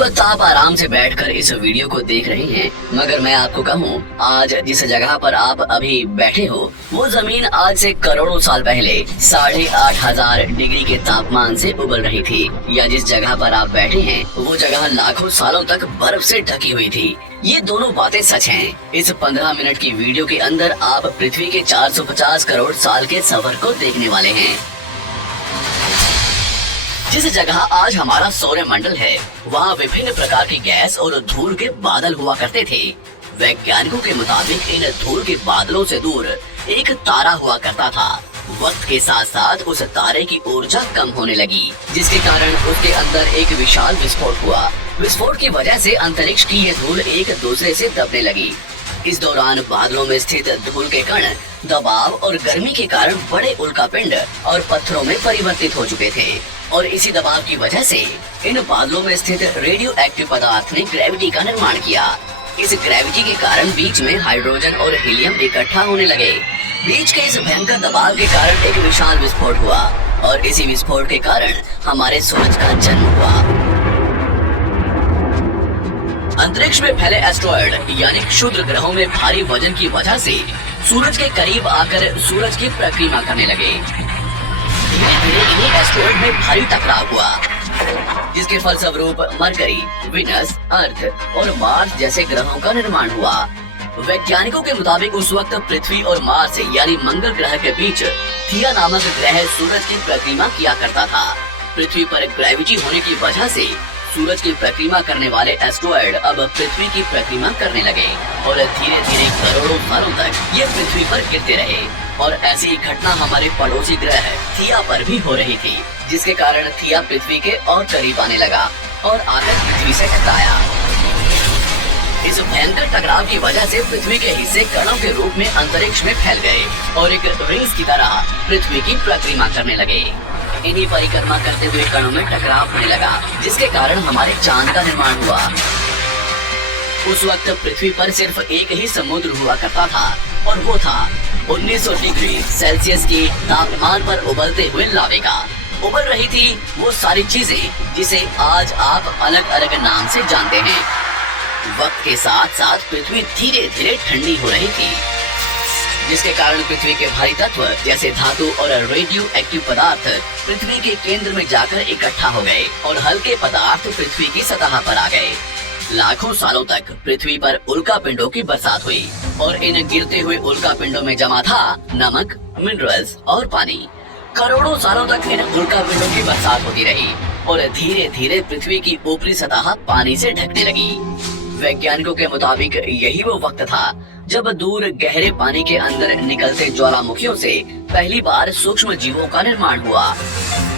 वक्त आप आराम से बैठकर इस वीडियो को देख रहे हैं, मगर मैं आपको कहूँ, आज जिस जगह पर आप अभी बैठे हो वो जमीन आज से करोड़ों साल पहले 8,500 डिग्री के तापमान से उबल रही थी, या जिस जगह पर आप बैठे हैं वो जगह लाखों सालों तक बर्फ से ढकी हुई थी। ये दोनों बातें सच हैं। इस 15 मिनट की वीडियो के अंदर आप पृथ्वी के 450 करोड़ साल के सफर को देखने वाले हैं। जिस जगह आज हमारा सौरमंडल है, वहाँ विभिन्न प्रकार की गैस और धूल के बादल हुआ करते थे। वैज्ञानिकों के मुताबिक इन धूल के बादलों से दूर एक तारा हुआ करता था। वक्त के साथ साथ उस तारे की ऊर्जा कम होने लगी, जिसके कारण उसके अंदर एक विशाल विस्फोट हुआ। विस्फोट की वजह से अंतरिक्ष की ये धूल एक दूसरे से दबने लगी। इस दौरान बादलों में स्थित धूल के कण दबाव और गर्मी के कारण बड़े उल्कापिंड और पत्थरों में परिवर्तित हो चुके थे, और इसी दबाव की वजह से इन बादलों में स्थित रेडियो एक्टिव पदार्थ ने ग्रेविटी का निर्माण किया। इस ग्रेविटी के कारण बीच में हाइड्रोजन और हीलियम इकट्ठा होने लगे। बीच के इस भयंकर दबाव के कारण एक विशाल विस्फोट हुआ, और इसी विस्फोट के कारण हमारे सूरज का जन्म हुआ। अंतरिक्ष में फैले एस्ट्रॉयड यानी क्षुद्र ग्रहों में भारी वजन की वजह से सूरज के करीब आकर सूरज की परिक्रमा करने लगे। धीरे धीरे इन्हीं एस्ट्रॉयड में भारी टकराव हुआ, जिसके फलस्वरूप मरकरी, विनस, अर्थ और मार्स जैसे ग्रहों का निर्माण हुआ। वैज्ञानिकों के मुताबिक उस वक्त पृथ्वी और मार्स यानी मंगल ग्रह के बीच थिया नामक ग्रह सूरज की परिक्रमा किया करता था। पृथ्वी पर ग्रेविटी होने की वजह से सूरज की परिक्रमा करने वाले एस्ट्रॉयड अब पृथ्वी की परिक्रमा करने लगे, और धीरे धीरे करोड़ों सालों तक ये पृथ्वी पर गिरते रहे। और ऐसी घटना हमारे पड़ोसी ग्रह थिया पर भी हो रही थी, जिसके कारण थिया पृथ्वी के और करीब आने लगा और आकर पृथ्वी से टकराया। इस भयंकर टकराव की वजह से पृथ्वी के हिस्से कणों के रूप में अंतरिक्ष में फैल गए और एक रिंग्स की तरह पृथ्वी की परिक्रमा करने लगे। इन्हीं परिक्रमा करते हुए कणों में टकराव होने लगा, जिसके कारण हमारे चांद का निर्माण हुआ। उस वक्त पृथ्वी पर सिर्फ एक ही समुद्र हुआ करता था, और वो था 1900 डिग्री सेल्सियस के तापमान पर उबलते हुए लावे का। उबल रही थी वो सारी चीजें जिसे आज आप अलग अलग नाम से जानते हैं। वक्त के साथ साथ पृथ्वी धीरे धीरे ठंडी हो रही थी, जिसके कारण पृथ्वी के भारी तत्व जैसे धातु और रेडियो एक्टिव पदार्थ पृथ्वी के केंद्र में जाकर इकट्ठा हो गए, और हल्के पदार्थ पृथ्वी की सतह पर आ गए। लाखों सालों तक पृथ्वी पर उल्कापिंडों की बरसात हुई, और इन गिरते हुए उल्कापिंडों में जमा था नमक, मिनरल्स और पानी। करोड़ों सालों तक इन उल्कापिंडों की बरसात होती रही, और धीरे धीरे पृथ्वी की ऊपरी सतह पानी से ढकने लगी। वैज्ञानिकों के मुताबिक यही वो वक्त था जब दूर गहरे पानी के अंदर निकलते ज्वालामुखियों से पहली बार सूक्ष्म जीवों का निर्माण हुआ।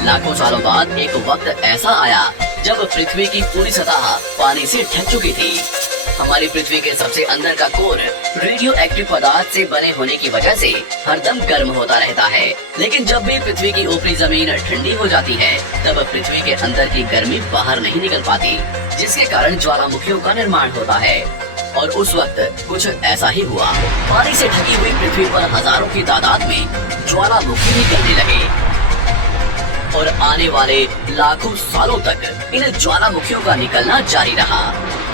लाखों सालों बाद एक वक्त ऐसा आया जब पृथ्वी की पूरी सतह पानी से ढक चुकी थी। हमारी पृथ्वी के सबसे अंदर का कोर रेडियो एक्टिव पदार्थ से बने होने की वजह से हरदम गर्म होता रहता है, लेकिन जब भी पृथ्वी की ऊपरी जमीन ठंडी हो जाती है, तब पृथ्वी के अंदर की गर्मी बाहर नहीं निकल पाती, जिसके कारण ज्वालामुखियों का निर्माण होता है। और उस वक्त कुछ ऐसा ही हुआ। पानी से ढकी हुई पृथ्वी पर हजारों की तादाद में ज्वालामुखी निकलने लगे, और आने वाले लाखों सालों तक इन ज्वालामुखियों का निकलना जारी रहा,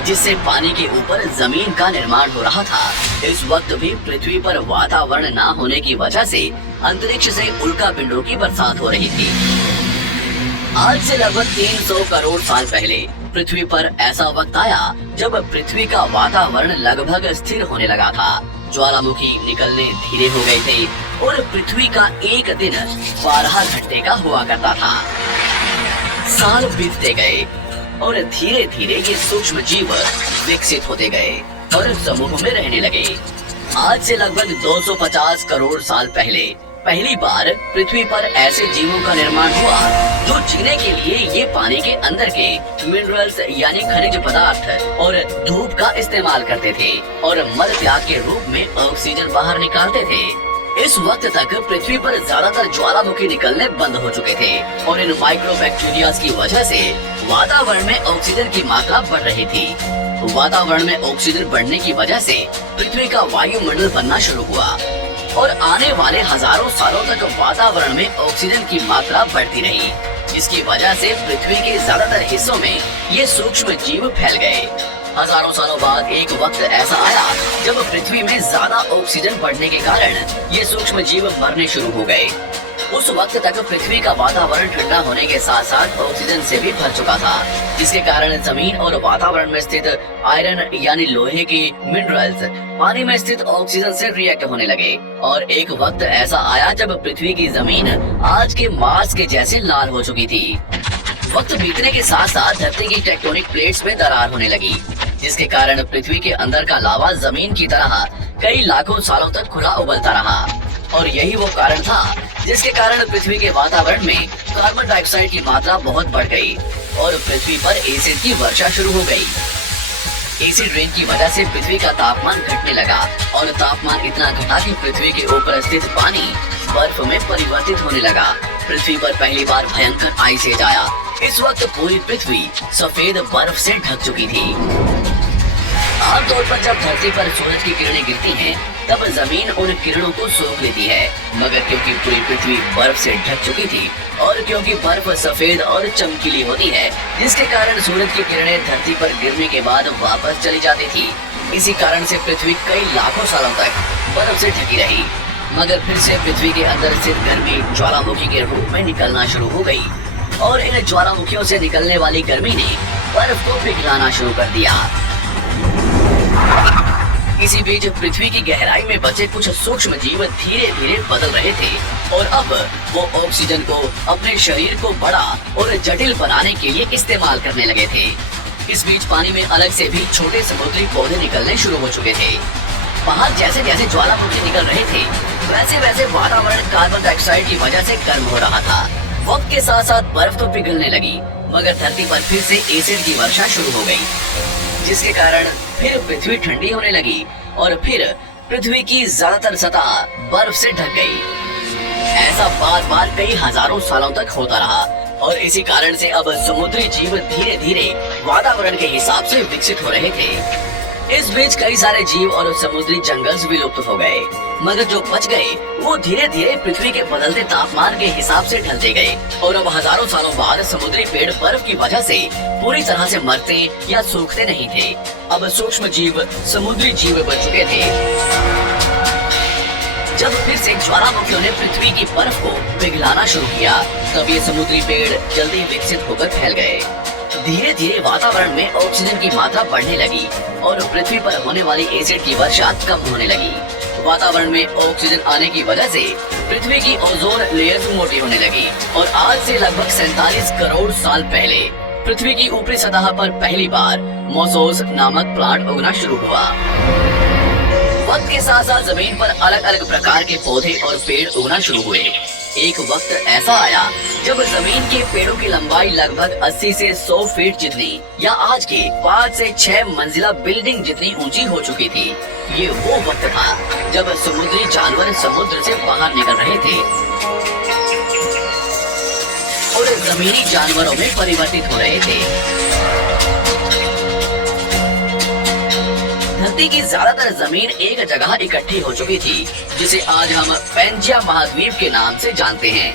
जिससे पानी के ऊपर जमीन का निर्माण हो रहा था। इस वक्त भी पृथ्वी पर वातावरण न होने की वजह से अंतरिक्ष से उल्कापिंडों की बरसात हो रही थी। आज से लगभग 300 करोड़ साल पहले पृथ्वी पर ऐसा वक्त आया जब पृथ्वी का वातावरण लगभग स्थिर होने लगा था। ज्वालामुखी निकलने धीरे हो गए थे, और पृथ्वी का एक दिन 12 घंटे का हुआ करता था। साल बीतते गए, और धीरे धीरे ये सूक्ष्म जीव विकसित होते गए और समूह में रहने लगे। आज से लगभग 250 करोड़ साल पहले पहली बार पृथ्वी पर ऐसे जीवों का निर्माण हुआ जो जीने के लिए ये पानी के अंदर के मिनरल्स यानी खनिज पदार्थ और धूप का इस्तेमाल करते थे, और मल त्याग के रूप में ऑक्सीजन बाहर निकालते थे। इस वक्त तक पृथ्वी पर ज्यादातर ज्वालामुखी निकलने बंद हो चुके थे, और इन माइक्रोबैक्टीरिया की वजह से वातावरण में ऑक्सीजन की मात्रा बढ़ रही थी। वातावरण में ऑक्सीजन बढ़ने की वजह से पृथ्वी का वायुमंडल बनना शुरू हुआ, और आने वाले हजारों सालों तक वातावरण में ऑक्सीजन की मात्रा बढ़ती रही, इसकी वजह से पृथ्वी के ज्यादातर हिस्सों में ये सूक्ष्म जीव फैल गए। हजारों सालों बाद एक वक्त ऐसा आया जब पृथ्वी में ज्यादा ऑक्सीजन बढ़ने के कारण ये सूक्ष्म जीव मरने शुरू हो गए। उस वक्त तक पृथ्वी का वातावरण ठंडा होने के साथ साथ ऑक्सीजन से भी भर चुका था, जिसके कारण जमीन और वातावरण में स्थित आयरन यानी लोहे की मिनरल्स पानी में स्थित ऑक्सीजन से रिएक्ट होने लगे। और एक वक्त ऐसा आया जब पृथ्वी की जमीन आज के मार्स के जैसे लाल हो चुकी थी। वक्त बीतने के साथ साथ धरती की टेक्टोनिक प्लेट्स में दरार होने लगी, जिसके कारण पृथ्वी के अंदर का लावा जमीन की तरह कई लाखों सालों तक खुला उबलता रहा। और यही वो कारण था जिसके कारण पृथ्वी के वातावरण में कार्बन डाइऑक्साइड की मात्रा बहुत बढ़ गई और पृथ्वी पर एसिड की वर्षा शुरू हो गई। एसिड रेन की वजह से पृथ्वी का तापमान घटने लगा और तापमान इतना घटा कि पृथ्वी के ऊपर स्थित पानी बर्फ में परिवर्तित होने लगा। पृथ्वी पर पहली बार भयंकर आइस एज आया। इस वक्त पूरी पृथ्वी सफेद बर्फ से ढक चुकी थी। आमतौर पर जब धरती पर सूरज की किरणें गिरती हैं, तब जमीन उन किरणों को सोख लेती है, मगर क्योंकि पूरी पृथ्वी बर्फ से ढक चुकी थी और क्योंकि बर्फ सफेद और चमकीली होती है, जिसके कारण सूरज की किरणें धरती पर गिरने के बाद वापस चली जाती थी। इसी कारण से पृथ्वी कई लाखों सालों तक बर्फ से ढकी रही, मगर फिर से पृथ्वी के अंदर स्थित गर्मी ज्वालामुखी के रूप में निकलना शुरू हो गई और इन ज्वालामुखियों से निकलने वाली गर्मी ने बर्फ को पिघलाना शुरू कर दिया। इसी बीच पृथ्वी की गहराई में बचे कुछ सूक्ष्म जीव धीरे धीरे बदल रहे थे और अब वो ऑक्सीजन को अपने शरीर को बड़ा और जटिल बनाने के लिए इस्तेमाल करने लगे थे। इस बीच पानी में अलग से भी छोटे समुद्री पौधे निकलने शुरू हो चुके थे। बाहर जैसे जैसे ज्वालामुखी निकल रहे थे, वैसे वैसे वातावरण कार्बन डाइऑक्साइड की वजह से गर्म हो रहा था। वक्त के साथ साथ बर्फ तो पिघलने लगी, मगर धरती पर फिर से एसिड की वर्षा शुरू हो गई, जिसके कारण फिर पृथ्वी ठंडी होने लगी और फिर पृथ्वी की ज्यादातर सतह बर्फ से ढक गई। ऐसा बार बार कई हजारों सालों तक होता रहा और इसी कारण से अब समुद्री जीव धीरे धीरे वातावरण के हिसाब से विकसित हो रहे थे। इस बीच कई सारे जीव और समुद्री जंगल विलुप्त हो गए, मगर जो बच गए वो धीरे धीरे पृथ्वी के बदलते तापमान के हिसाब से ढलते गए और अब हजारों सालों बाद समुद्री पेड़ बर्फ की वजह से पूरी तरह से मरते या सूखते नहीं थे। अब सूक्ष्म जीव समुद्री जीव बन चुके थे। जब फिर से ज्वालामुखियों ने पृथ्वी की बर्फ को पिघलाना शुरू किया, तब ये समुद्री पेड़ जल्दी विकसित होकर फैल गए। धीरे धीरे वातावरण में ऑक्सीजन की मात्रा बढ़ने लगी और पृथ्वी पर होने वाली एसिड की वर्षा कम होने लगी। वातावरण में ऑक्सीजन आने की वजह से पृथ्वी की ओजोन लेयर मोटी होने लगी और आज से लगभग 47 करोड़ साल पहले पृथ्वी की ऊपरी सतह पर पहली बार मोसोस नामक प्लांट उगना शुरू हुआ। वक्त के साथ साथ जमीन पर अलग अलग प्रकार के पौधे और पेड़ उगना शुरू हुए। एक वक्त ऐसा आया जब जमीन के पेड़ों की लंबाई लगभग 80 से 100 फीट जितनी या आज के 5 से 6 मंजिला बिल्डिंग जितनी ऊंची हो चुकी थी। ये वो वक्त था जब समुद्री जानवर समुद्र से बाहर निकल रहे थे और जमीनी जानवरों में परिवर्तित हो रहे थे। धरती की ज्यादातर जमीन एक जगह इकट्ठी हो चुकी थी, जिसे आज हम पैंजिया महाद्वीप के नाम से जानते हैं।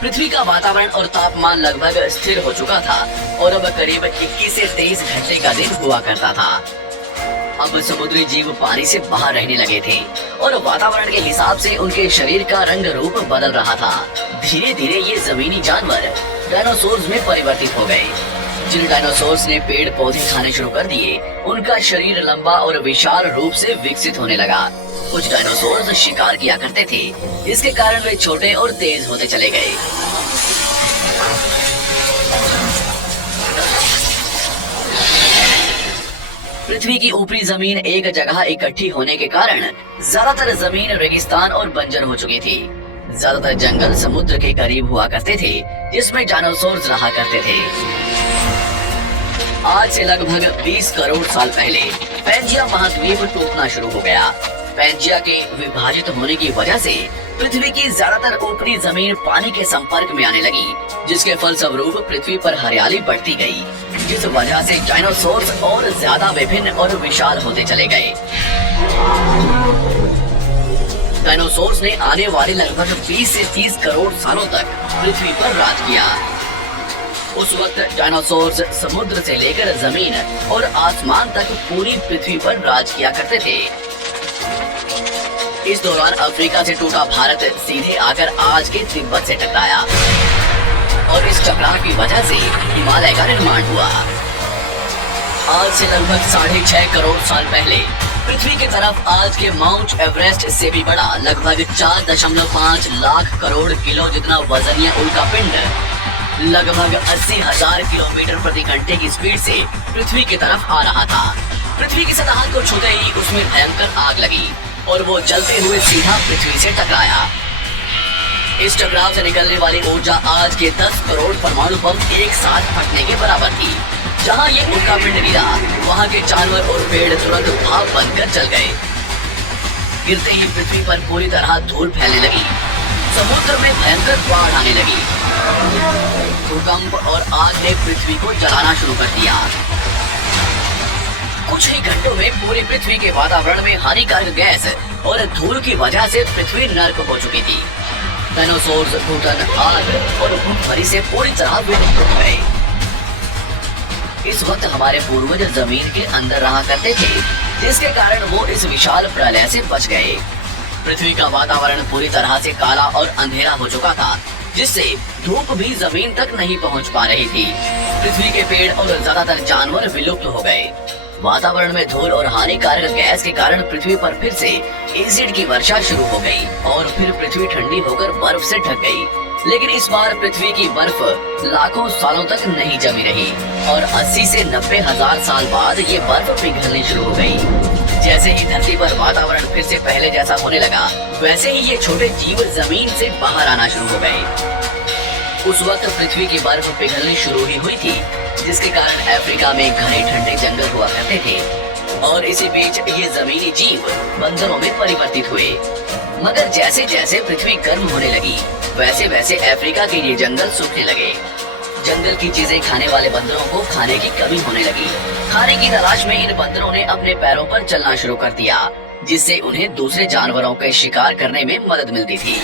पृथ्वी का वातावरण और तापमान लगभग स्थिर हो चुका था और अब करीब 21 से 23 घंटे का दिन हुआ करता था। अब समुद्री जीव पानी से बाहर रहने लगे थे और वातावरण के हिसाब से उनके शरीर का रंग रूप बदल रहा था। धीरे धीरे ये जमीनी जानवर डायनासोर्स में परिवर्तित हो गए। जिन डायनासोर्स ने पेड़ पौधे खाने शुरू कर दिए, उनका शरीर लंबा और विशाल रूप से विकसित होने लगा। कुछ डायनासोर्स शिकार किया करते थे, इसके कारण वे छोटे और तेज होते चले गए। पृथ्वी की ऊपरी जमीन एक जगह इकट्ठी होने के कारण ज्यादातर जमीन रेगिस्तान और बंजर हो चुकी थी। ज्यादातर जंगल समुद्र के करीब हुआ करते थे, जिसमें डायनासोर्स रहा करते थे। आज से लगभग 20 करोड़ साल पहले पैंजिया महाद्वीप टूटना शुरू हो गया। पैंजिया के विभाजित होने की वजह से पृथ्वी की ज्यादातर ऊपरी जमीन पानी के संपर्क में आने लगी, जिसके फलस्वरूप पृथ्वी पर हरियाली बढ़ती गई, जिस वजह से डायनासोर्स और ज्यादा विभिन्न और विशाल होते चले गए। डायनासोर्स ने आने वाले लगभग 20 से 30 करोड़ सालों तक पृथ्वी पर राज किया। उस वक्त डायनासोर्स समुद्र से लेकर जमीन और आसमान तक पूरी पृथ्वी पर राज किया करते थे। इस दौरान अफ्रीका से टूटा भारत सीधे आकर आज के तिब्बत से टकराया और इस टकराव की वजह से हिमालय का निर्माण हुआ। आज से लगभग 6.5 करोड़ साल पहले पृथ्वी की तरफ आज के माउंट एवरेस्ट से भी बड़ा लगभग 4.5 लाख करोड़ किलो जितना वजनीय उल्कापिंड लगभग 80,000 किलोमीटर प्रति घंटे की स्पीड से पृथ्वी की तरफ आ रहा था। पृथ्वी की सतह को छूते ही उसमें भयंकर आग लगी और वो जलते हुए सीधा पृथ्वी से टकराया। इस टकराव से निकलने वाली ऊर्जा आज के 10 करोड़ परमाणु बम एक साथ फटने के बराबर थी। जहां ये उल्कापिंड गिरा, वहां के जानवर और पेड़ तुरंत भाप बनकर जल गए। गिरते ही पृथ्वी पर पूरी तरह धूल फैलने लगी, समुद्र में भयंकर बाढ़ आने लगी। भूकंप और आग ने पृथ्वी को जलाना शुरू कर दिया। कुछ ही घंटों में पूरी पृथ्वी के वातावरण में हानिकारक गैस और धूल की वजह से पृथ्वी नर्क हो चुकी थी। डायनासोर्स, घुटन, आग और भूखमरी से पूरी तरह विलुप्त हो गए। इस वक्त हमारे पूर्वज जमीन के अंदर रहा करते थे, जिसके कारण वो इस विशाल प्रलय से बच गए। पृथ्वी का वातावरण पूरी तरह से काला और अंधेरा हो चुका था, जिससे धूप भी जमीन तक नहीं पहुंच पा रही थी। पृथ्वी के पेड़ और ज्यादातर जानवर विलुप्त हो गए। वातावरण में धूल और हानिकारक गैस के कारण पृथ्वी पर फिर से एसिड की वर्षा शुरू हो गई और फिर पृथ्वी ठंडी होकर बर्फ से ढक गई। लेकिन इस बार पृथ्वी की बर्फ लाखों सालों तक नहीं जमी रही और 80 से 90 हजार साल बाद ये बर्फ पिघलनी शुरू हो गई। जैसे ही धरती पर वातावरण फिर से पहले जैसा होने लगा, वैसे ही ये छोटे जीव जमीन से बाहर आना शुरू हो गए। उस वक्त पृथ्वी की बर्फ पिघलनी शुरू ही हुई थी, जिसके कारण अफ्रीका में घने ठंडे जंगल हुआ करते थे और इसी बीच ये जमीनी जीव बंदरों में परिवर्तित हुए। मगर जैसे जैसे पृथ्वी गर्म होने लगी, वैसे वैसे अफ्रीका के ये जंगल सूखने लगे। जंगल की चीजें खाने वाले बंदरों को खाने की कमी होने लगी। खाने की तलाश में इन बंदरों ने अपने पैरों पर चलना शुरू कर दिया, जिससे उन्हें दूसरे जानवरों के शिकार करने में मदद मिलती थी।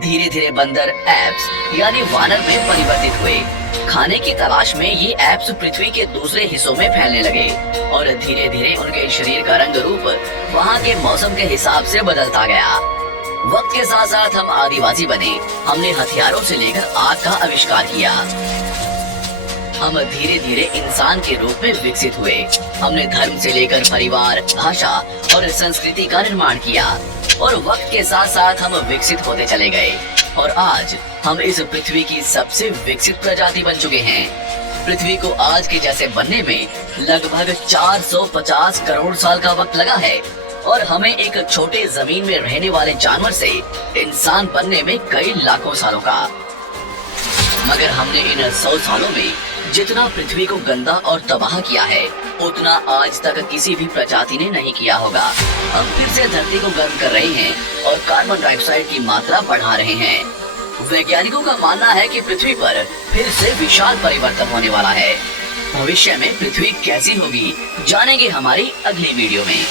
धीरे धीरे बंदर एप्स यानी वानर में परिवर्तित हुए। खाने की तलाश में ये एप्स पृथ्वी के दूसरे हिस्सों में फैलने लगे और धीरे धीरे उनके शरीर का रंग रूप वहाँ के मौसम के हिसाब से बदलता गया। वक्त के साथ साथ हम आदिवासी बने। हमने हथियारों से लेकर आग का आविष्कार किया। हम धीरे धीरे इंसान के रूप में विकसित हुए। हमने धर्म से लेकर परिवार, भाषा और संस्कृति का निर्माण किया और वक्त के साथ साथ हम विकसित होते चले गए और आज हम इस पृथ्वी की सबसे विकसित प्रजाति बन चुके हैं। पृथ्वी को आज के जैसे बनने में लगभग 450 करोड़ साल का वक्त लगा है और हमें एक छोटे जमीन में रहने वाले जानवर से इंसान बनने में कई लाखों सालों का। मगर हमने इन 100 सालों में जितना पृथ्वी को गंदा और तबाह किया है, उतना आज तक किसी भी प्रजाति ने नहीं किया होगा। हम फिर से धरती को गर्म कर रहे हैं और कार्बन डाइऑक्साइड की मात्रा बढ़ा रहे हैं। वैज्ञानिकों का मानना है कि पृथ्वी पर फिर से विशाल परिवर्तन होने वाला है। भविष्य में पृथ्वी कैसी होगी, जानेंगे हमारी अगली वीडियो में।